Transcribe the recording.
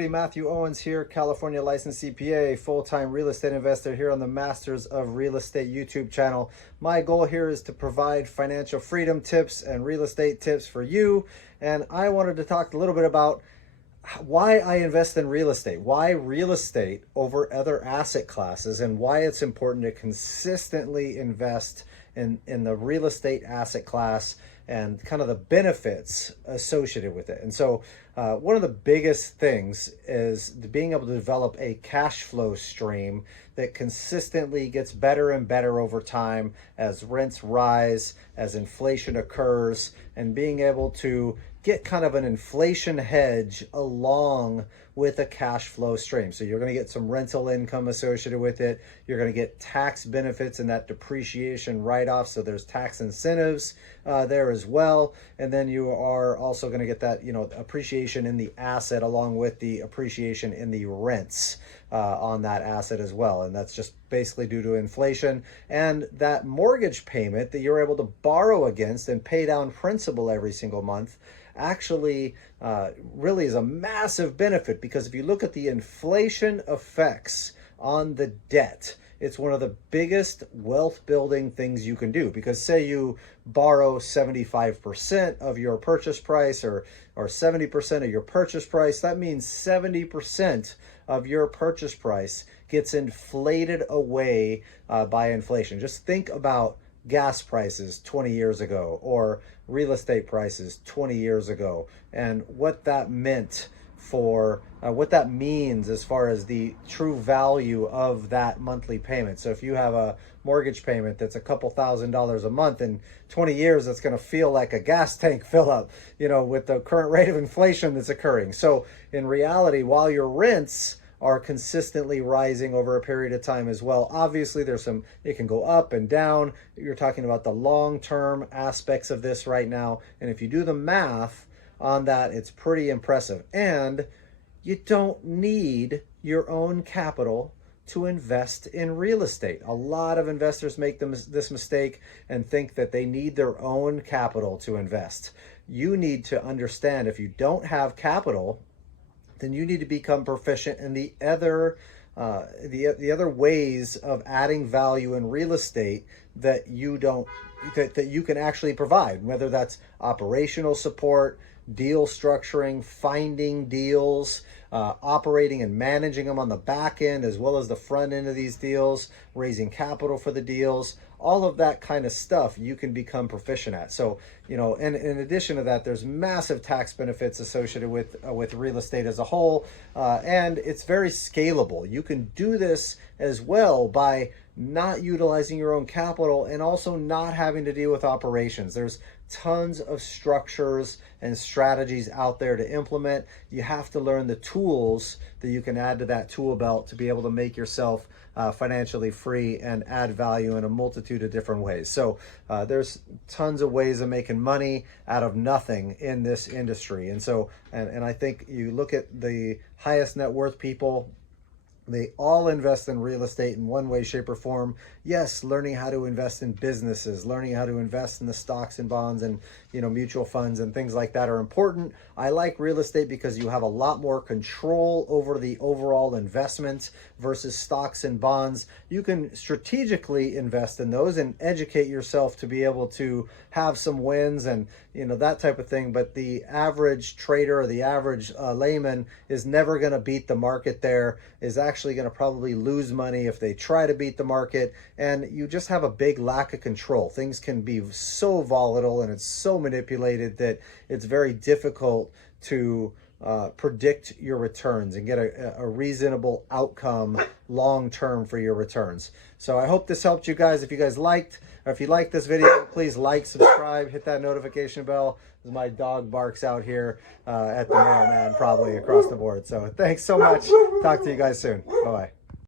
everybody. Matthew Owens here, California licensed CPA, full-time real estate investor here on the Masters of Real Estate YouTube channel. My goal here is to provide financial freedom tips and real estate tips for you. And I wanted to talk a little bit about why I invest in real estate, why real estate over other asset classes, and why it's important to consistently invest in the real estate asset class and kind of the benefits associated with it. And so one of the biggest things is being able to develop a cash flow stream that consistently gets better and better over time as rents rise, as inflation occurs, and being able to get kind of an inflation hedge along with a cash flow stream. So you're going to get some rental income associated with it. You're going to get tax benefits and that depreciation write-off. So there's tax incentives there as well. And then you are also going to get that, appreciation in the asset along with the appreciation in the rents on that asset as well. And that's just basically due to inflation. And that mortgage payment that you're able to borrow against and pay down principal every single month actually really is a massive benefit, because if you look at the inflation effects on the debt, it's one of the biggest wealth building things you can do. Because say you borrow 75% of your purchase price or 70% of your purchase price, that means 70% of your purchase price gets inflated away by inflation. Just think about gas prices 20 years ago or real estate prices 20 years ago, and what that meant for what that means as far as the true value of that monthly payment. So if you have a mortgage payment that's a couple $1,000s a month, in 20 years that's going to feel like a gas tank fill up, with the current rate of inflation that's occurring. So in reality, while your rents are consistently rising over a period of time as well, obviously it can go up and down. You're talking about the long-term aspects of this right now. And if you do the math on that, it's pretty impressive. And you don't need your own capital to invest in real estate. A lot of investors make this mistake and think that they need their own capital to invest. You need to understand, if you don't have capital, then you need to become proficient in the other ways of adding value in real estate that you can actually provide, whether that's operational support, deal structuring, finding deals, operating and managing them on the back end as well as the front end of these deals, raising capital for the deals. All of that kind of stuff you can become proficient at. So, and in addition to that, there's massive tax benefits associated with real estate as a whole, and it's very scalable. You can do this as well by not utilizing your own capital and also not having to deal with operations. There's tons of structures and strategies out there to implement. You have to learn the tools that you can add to that tool belt to be able to make yourself financially free and add value in a multitude of different ways. So there's tons of ways of making money out of nothing in this industry. And so, and I think you look at the highest net worth people, they all invest in real estate in one way, shape, or form. Yes, learning how to invest in businesses, learning how to invest in the stocks and bonds and mutual funds and things like that are important. I like real estate because you have a lot more control over the overall investment versus stocks and bonds. You can strategically invest in those and educate yourself to be able to have some wins and that type of thing. But the average trader or the average layman is never going to beat the market there, is actually going to probably lose money if they try to beat the market. And you just have a big lack of control. Things can be so volatile and it's so manipulated that it's very difficult to predict your returns and get a reasonable outcome long-term for your returns. So I hope this helped you guys. If you guys liked, or if you liked this video, please like, subscribe, hit that notification bell, as my dog barks out here at the mailman probably across the board. So thanks so much. Talk to you guys soon. Bye-bye.